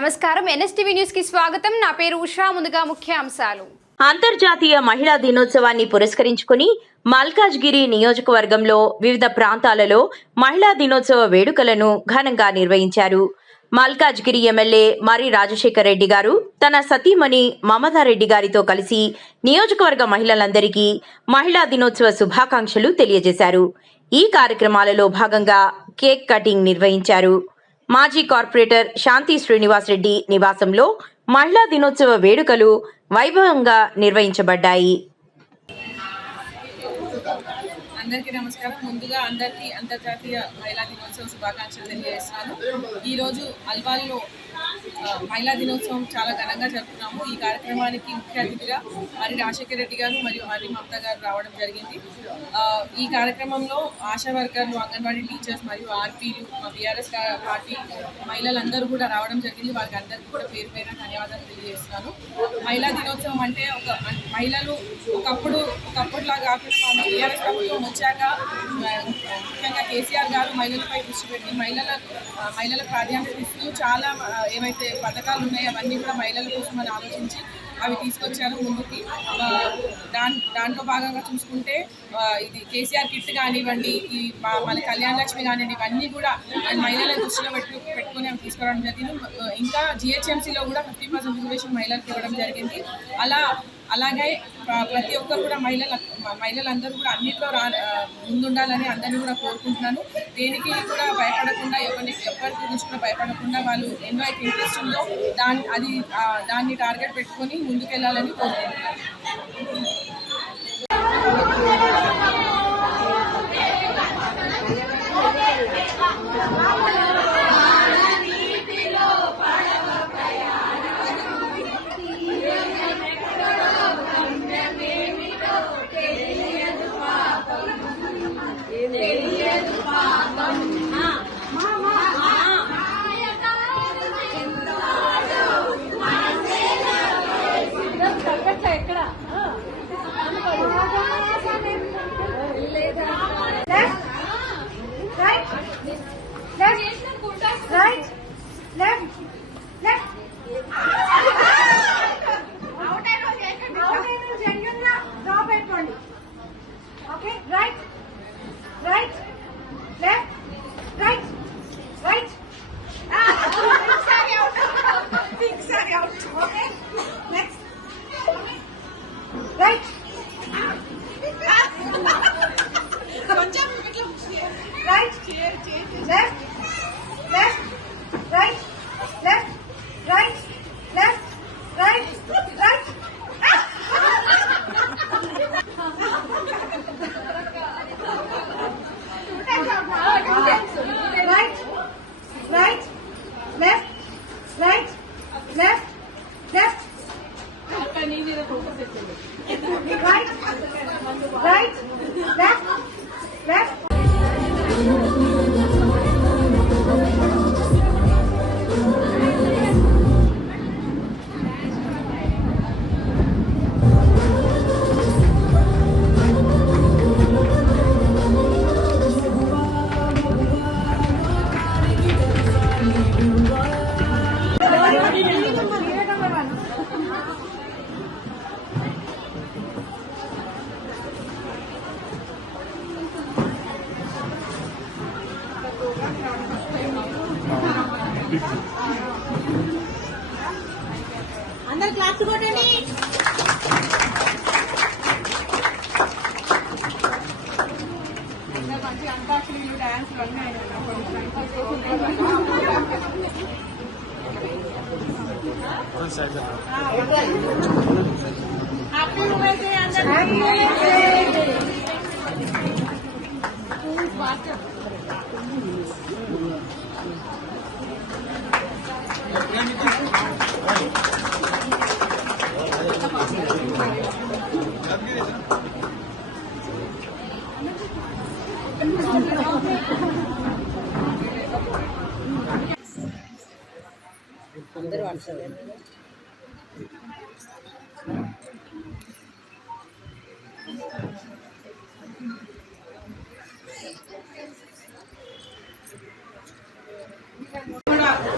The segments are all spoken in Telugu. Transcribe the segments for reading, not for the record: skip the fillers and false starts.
నమస్కారం ఎన్ఎస్టీవీ న్యూస్ కి స్వాగతం. నా పేరు ఉషా. ముందుగా ముఖ్యాంశాలు. అంతర్జాతీయ మహిళా దినోత్సవాన్ని పురస్కరించుకుని మల్కాజ్గిరి నియోజకవర్గంలో వివిధ ప్రాంతాలలో మహిళా దినోత్సవ వేడుకలను ఘనంగా నిర్వహించారు. మల్కాజ్గిరి ఎమ్మెల్యే మరి రాజశేఖర్ రెడ్డి గారు తన సతీమణి మమతారెడ్డి గారితో కలిసి నియోజకవర్గ మహిళలందరికీ మహిళా దినోత్సవ శుభాకాంక్షలు తెలియజేశారు. ఈ కార్యక్రమాలలో భాగంగా కేక్ కటింగ్ నిర్వహించారు. మాజీ కార్పొరేటర్ శాంతి శ్రీనివాస్ రెడ్డి నివాసంలో మహిళా దినోత్సవ వేడుకలు వైభవంగా నిర్వహించబడ్డాయి. అందరికీ నమస్కారం. ముందుగా అందరికీ అంతర్జాతీయ మహిళా దినోత్సవ శుభాకాంక్షలు తెలియజేస్తున్నాను. ఈరోజు అల్వాల్లో మహిళా దినోత్సవం చాలా ఘనంగా జరుపుతున్నాము. ఈ కార్యక్రమానికి ముఖ్య అతిథిగా మరి రాజశేఖర రెడ్డి గారు మరియు మరి మమత గారు రావడం జరిగింది. ఈ కార్యక్రమంలో ఆశా వర్కర్లు, అంగన్వాడీ టీచర్స్ మరియు ఆర్పీలు, మా బీఆర్ఎస్ పార్టీ మహిళలందరూ కూడా రావడం జరిగింది. వారికి అందరికీ కూడా పేరు పేరున ధన్యవాదాలు తెలియజేస్తున్నాను. మహిళా దినోత్సవం అంటే మహిళలు ఒకప్పుడులాగా కాకుండా మా బీఆర్ఎస్ ప్రభుత్వం వచ్చాక ముఖ్యంగా కేసీఆర్ గారు మహిళలపై దృష్టి పెట్టి మహిళల ప్రాధాన్యత ఇస్తూ చాలా ఏవైతే పథకాలు ఉన్నాయో అవన్నీ కూడా మహిళల కోసం అని ఆలోచించి అవి తీసుకొచ్చారు ముందుకి. దాంట్లో భాగంగా చూసుకుంటే ఇది కేసీఆర్ కిట్ కానివ్వండి, ఈ మన కళ్యాణ లక్ష్మి కానివ్వండి, ఇవన్నీ కూడా మహిళల దృష్టిలో పెట్టుకొని అవి తీసుకురావడం జరిగింది. ఇంకా జిహెచ్ఎంసీలో కూడా 50% రిజర్వేషన్ మహిళలకు ఇవ్వడం జరిగింది. అలాగే ప్రతి ఒక్కరు కూడా మహిళలందరూ కూడా అన్నింటిలో ముందుండాలని అందరినీ కూడా కోరుకుంటున్నాను. దేనికి కూడా భయపడకుండా, ఎవరికి గురించి కూడా భయపడకుండా వాళ్ళు ఎన్నో అయితే ఇంట్రెస్ట్ ఉందో దాన్ని టార్గెట్ పెట్టుకొని ముందుకెళ్ళాలని కోరుకుంటున్నాను. అందరు క్లాస్ కొట్టండి. మంచి అంతాక్షరీలు, డాన్సులు అన్నీ హ్యాపీ ఉమెన్స్ డే అందరికీ. అందరూ వాట్సాప్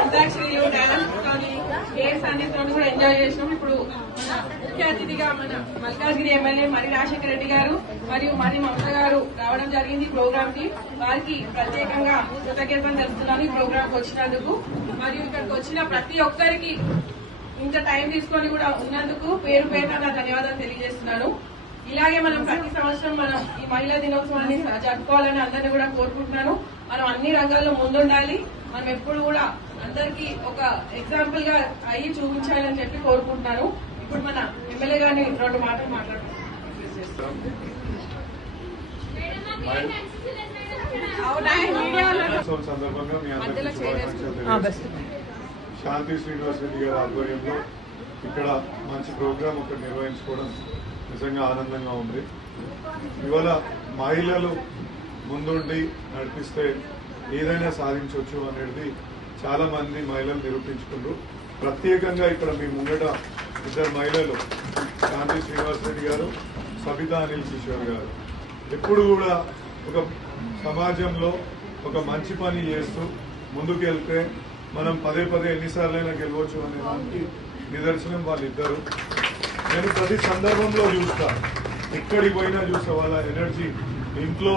అంతాక్షరి డాన్స్ కానీ ఎంజాయ్ చేసినాం. ఇప్పుడు మన ముఖ్య అతిథిగా మన మల్కాజ్గిరి ఎమ్మెల్యే మరి రాజశేఖర రెడ్డి గారు మరియు మరి మమత గారు రావడం జరిగింది ప్రోగ్రామ్ కి. వారికి ప్రత్యేకంగా కృతజ్ఞతలు తెలుపుతున్నాను ఈ ప్రోగ్రామ్ కి వచ్చినందుకు. మరియు ఇక్కడికి వచ్చిన ప్రతి ఒక్కరికి ఇంత టైం తీసుకొని కూడా ఉన్నందుకు పేరు పేరున నా ధన్యవాదాలు తెలియజేస్తున్నాను. ఇలాగే మనం ప్రతి సంవత్సరం మనం ఈ మహిళా దినోత్సవాన్ని జరుపుకోవాలని అందరినీ కూడా కోరుకుంటున్నాను. మనం అన్ని రంగాల్లో ముందుండాలి. మనం ఎప్పుడు కూడా అందరికీ ఒక ఎగ్జాంపుల్ గా అయ్యి చూపించాలని చెప్పి కోరుకుంటున్నాను. ఇప్పుడు మన ఎమ్మెల్యే గారిని 2 మాటలు మాట్లాడుతున్నాం. సందర్భంగా మీ అందరికీ శాంతి శ్రీనివాస్ రెడ్డి గారి ఆధ్వర్యంలో ఇక్కడ మంచి ప్రోగ్రాం ఒకటి నిర్వహించుకోవడం నిజంగా ఆనందంగా ఉంది. ఇవాళ మహిళలు ముందుండి నడిపిస్తే ఏదైనా సాధించవచ్చు అనేది చాలా మంది మహిళలు నిరూపించుకున్నారు. ప్రత్యేకంగా ఇక్కడ మీ ముంగట 2 మహిళలు శాంతి శ్రీనివాస్ రెడ్డి గారు, సబితా అనిల్ కిషోర్ గారు ఎప్పుడు కూడా ఒక సమాజంలో ఒక మంచి పని చేస్తూ ముందుకెళ్తే మనం పదే ఎన్నిసార్లైనా గెలవచ్చు అనే దానికి నిదర్శనం వాళ్ళిద్దరు. నేను ప్రతి సందర్భంలో చూస్తా, ఎక్కడికి పోయినా చూస్తా వాళ్ళ ఎనర్జీ. ఇంట్లో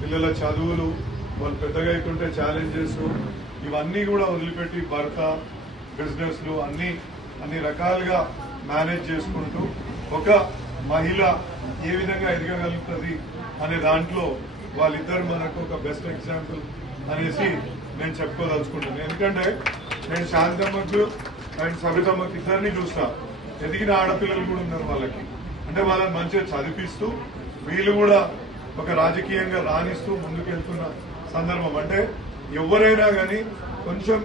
పిల్లల చదువులు, వాళ్ళు పెద్దగా అయితుంటే ఛాలెంజెస్, ఇవన్నీ కూడా వదిలిపెట్టి భర్త, బిజినెస్లు అన్ని రకాలుగా మేనేజ్ చేసుకుంటూ ఒక మహిళ ఏ విధంగా ఎదగగలుగుతుంది అనే దాంట్లో వాళ్ళిద్దరు మనకు ఒక బెస్ట్ ఎగ్జాంపుల్ అనేసి నేను చెప్పుకోదలుచుకుంటాను. ఎందుకంటే నేను శాంతమ్మకు అండ్ సబితమ్మకి ఇద్దరిని చూస్తా. ఎదిగిన ఆడపిల్లలు కూడా ఉన్నారు వాళ్ళకి. అంటే వాళ్ళని మంచిగా చదివిస్తూ వీళ్ళు కూడా ఒక రాజకీయంగా రాణిస్తూ ముందుకెళ్తున్న సందర్భం. అంటే ఎవరైనా కానీ కొంచెం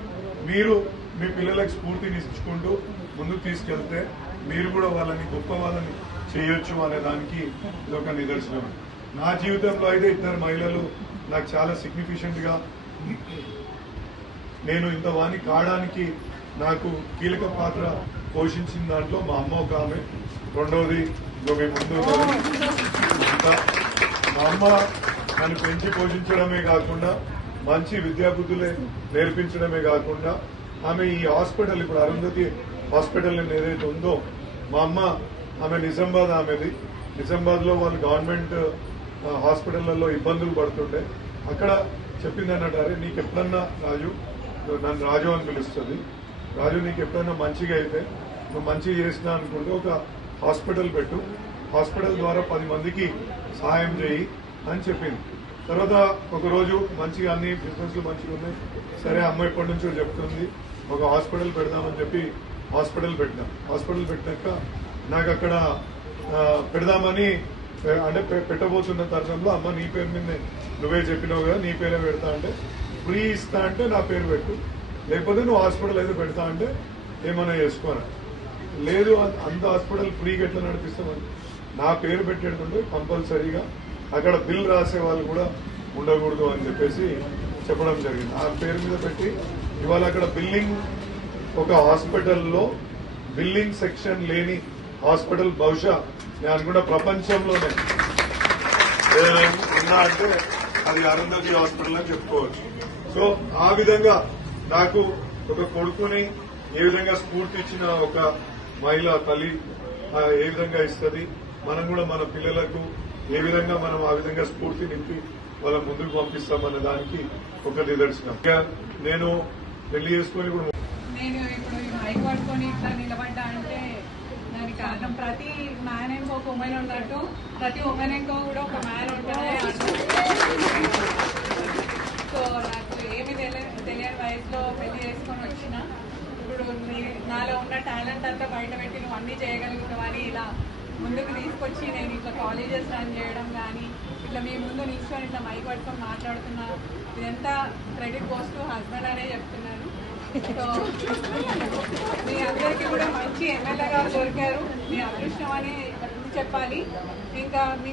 మీరు మీ పిల్లలకు స్ఫూర్తిని ఇచ్చుకుంటూ ముందుకు తీసుకెళ్తే మీరు కూడా వాళ్ళని గొప్ప వాళ్ళని చేయొచ్చు అనే దానికి ఇది ఒక నిదర్శనం. నా జీవితంలో అయితే 2 మహిళలు నాకు చాలా సిగ్నిఫికెంట్ గా, నేను ఇంత వాణి కావడానికి నాకు కీలక పాత్ర పోషించిన దాంట్లో మా అమ్మ ఒక ఆమె. రెండవది మీ ముందు మా అమ్మ నన్ను పెంచి పోషించడమే కాకుండా మంచి విద్యాబుద్ధులే నేర్పించడమే కాకుండా ఆమె ఈ హాస్పిటల్, ఇప్పుడు అరుంధతి హాస్పిటల్ ఏదైతే ఉందో, మా అమ్మ ఆమె నిజామాబాద్ లో వాళ్ళు గవర్నమెంట్ హాస్పిటళ్లలో ఇబ్బందులు పడుతుండే. అక్కడ చెప్పింది అన్నట్టు, అరే నీకు ఎప్పుడన్నా రాజు, నన్ను రాజు అని పిలుస్తుంది, రాజు నీకు ఎప్పుడన్నా మంచిగా అయితే నువ్వు మంచిగా చేసినా అనుకుంటే ఒక హాస్పిటల్ పెట్టు, హాస్పిటల్ ద్వారా 10 మందికి సహాయం చేయి అని చెప్పింది. తర్వాత ఒకరోజు మంచిగా అన్ని బిజినెస్లు మంచిగా ఉన్నాయి, సరే అమ్మ ఎప్పటి నుంచో చెప్తుంది ఒక హాస్పిటల్ పెడదామని చెప్పి హాస్పిటల్ పెట్టినాం. హాస్పిటల్ పెట్టాక నాకు అక్కడ పెడదామని అంటే పెట్టబోతున్న తరుణంలో అమ్మ నీ పేరు మీద నువ్వే చెప్పినావు కదా, నీ పేరే పెడతా అంటే, ఫ్రీ ఇస్తా అంటే నా పేరు పెట్టు, లేకపోతే నువ్వు హాస్పిటల్ అయితే పెడతా అంటే ఏమైనా చేసుకోరా, లేదు అంత హాస్పిటల్ ఫ్రీగా ఎట్లా నడిపిస్తామని నా పేరు పెట్టేటంటే కంపల్సరీగా అక్కడ బిల్ రాసే వాళ్ళు కూడా ఉండకూడదు అని చెప్పేసి చెప్పడం జరిగింది. ఆ పేరు మీద పెట్టి ఇవాళ అక్కడ బిల్లింగ్, ఒక హాస్పిటల్లో బిల్లింగ్ సెక్షన్ లేని హాస్పిటల్ బహుశా నేను అనుకుంటా ప్రపంచంలోనే ఉన్నా అంటే అది అరుంధతి హాస్పిటల్ అని చెప్పుకోవచ్చు. సో ఆ విధంగా నాకు ఒక కొడుకుని ఏ విధంగా స్ఫూర్తి ఇచ్చిన ఒక మహిళ తల్లి ఏ విధంగా ఇస్తుంది, మనం కూడా మన పిల్లలకు ఏ విధంగా మనం ఆ విధంగా స్ఫూర్తి నింపి వాళ్ళ ముందుకు పంపిస్తామనే దానికి ఒక నిదర్శనం. నేను పెళ్లి చేసుకుని ఇప్పుడు నేను ఇప్పుడు మైక్ పట్టుకొని ఇట్లా నిలబడ్డా అంటే దానికి కారణం ప్రతి మ్యాన్ ఇంకో ఒక ఉమెన్ ఉన్నట్టు ప్రతి ఉమెన్ ఇంకో కూడా ఒక మ్యాన్ ఉంటానే. సో నాకు ఏమి తెలియని వయసులో పెళ్లి చేసుకొని వచ్చిన ఇప్పుడు నాలో ఉన్న టాలెంట్ అంతా బయట పెట్టి నువ్వు అన్నీ చేయగలుగుతావని ఇలా ముందుకు తీసుకొచ్చి నేను ఇట్లా కాలేజెస్ రన్ చేయడం కానీ ఇట్లా మీ ముందు నిల్చొని ఇట్లా మైక్ పట్టుకొని మాట్లాడుతున్నా, ఇదంతా క్రెడిట్ గోస్ టు హస్బెండ్ అనే చెప్తున్నాను. సో మీ అందరికీ కూడా మంచి ఎమ్మెల్యేగా దొరికారు, మీ అదృష్టం అని చెప్పాలి. ఇంకా మీ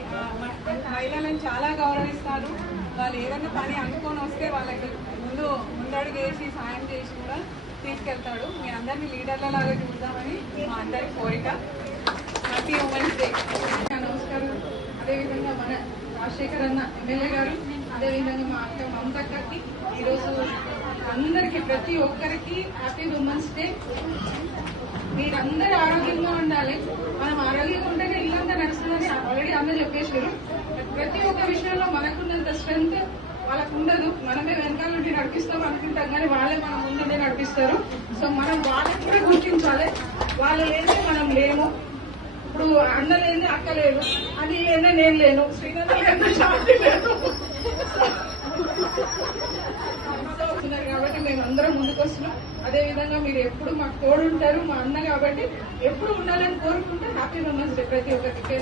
మహిళలను చాలా గౌరవిస్తారు. వాళ్ళు ఏదైనా పని అనుకొని వస్తే వాళ్ళకి ముందడుగు వేసి సాయం చేసి కూడా తీసుకెళ్తాడు. మీ అందరినీ లీడర్ల లాగా చూద్దామని మా అందరి కోరిక. Happy women's day. నమస్కారం. అదేవిధంగా మన రాజశేఖర్ అన్న ఎమ్మెల్యే గారు, అదేవిధంగా మా అక్క మమతక్కకి ఈరోజు అందరికి ప్రతి ఒక్కరికి హ్యాపీ ఉమెన్స్ డే. మీరందరూ ఆరోగ్యంగా ఉండాలి. మనం ఆరోగ్యంగా ఉంటేనే ఇల్లంతా నడుస్తుందని ఆల్రెడీ అందరూ చెప్పేసారు. ప్రతి ఒక్క విషయంలో మనకున్నంత స్ట్రెంత్ వాళ్ళకు ఉండదు. మనమే వెనకాల నుండి నడిపిస్తాం అనుకుంటాం కానీ వాళ్ళే మన ముందుండి నడిపిస్తారు. సో మనం వాళ్ళని కూడా గుర్తించాలి. వాళ్ళు లేదే మనం లేము. ఇప్పుడు అన్న లేని అక్క లేదు, అది లేదే నేను లేను, శ్రీనంద లేని శాంతి లేదు. కాబట్టి మేము అందరం ముందుకు వస్తున్నాం. అదే విధంగా మీరు ఎప్పుడు మాకు తోడు ఉంటారు, మా అన్న కాబట్టి ఎప్పుడు ఉండాలని కోరుకుంటే హ్యాపీ ఉమెన్స్ డే ప్రతి ఒక్కరికి.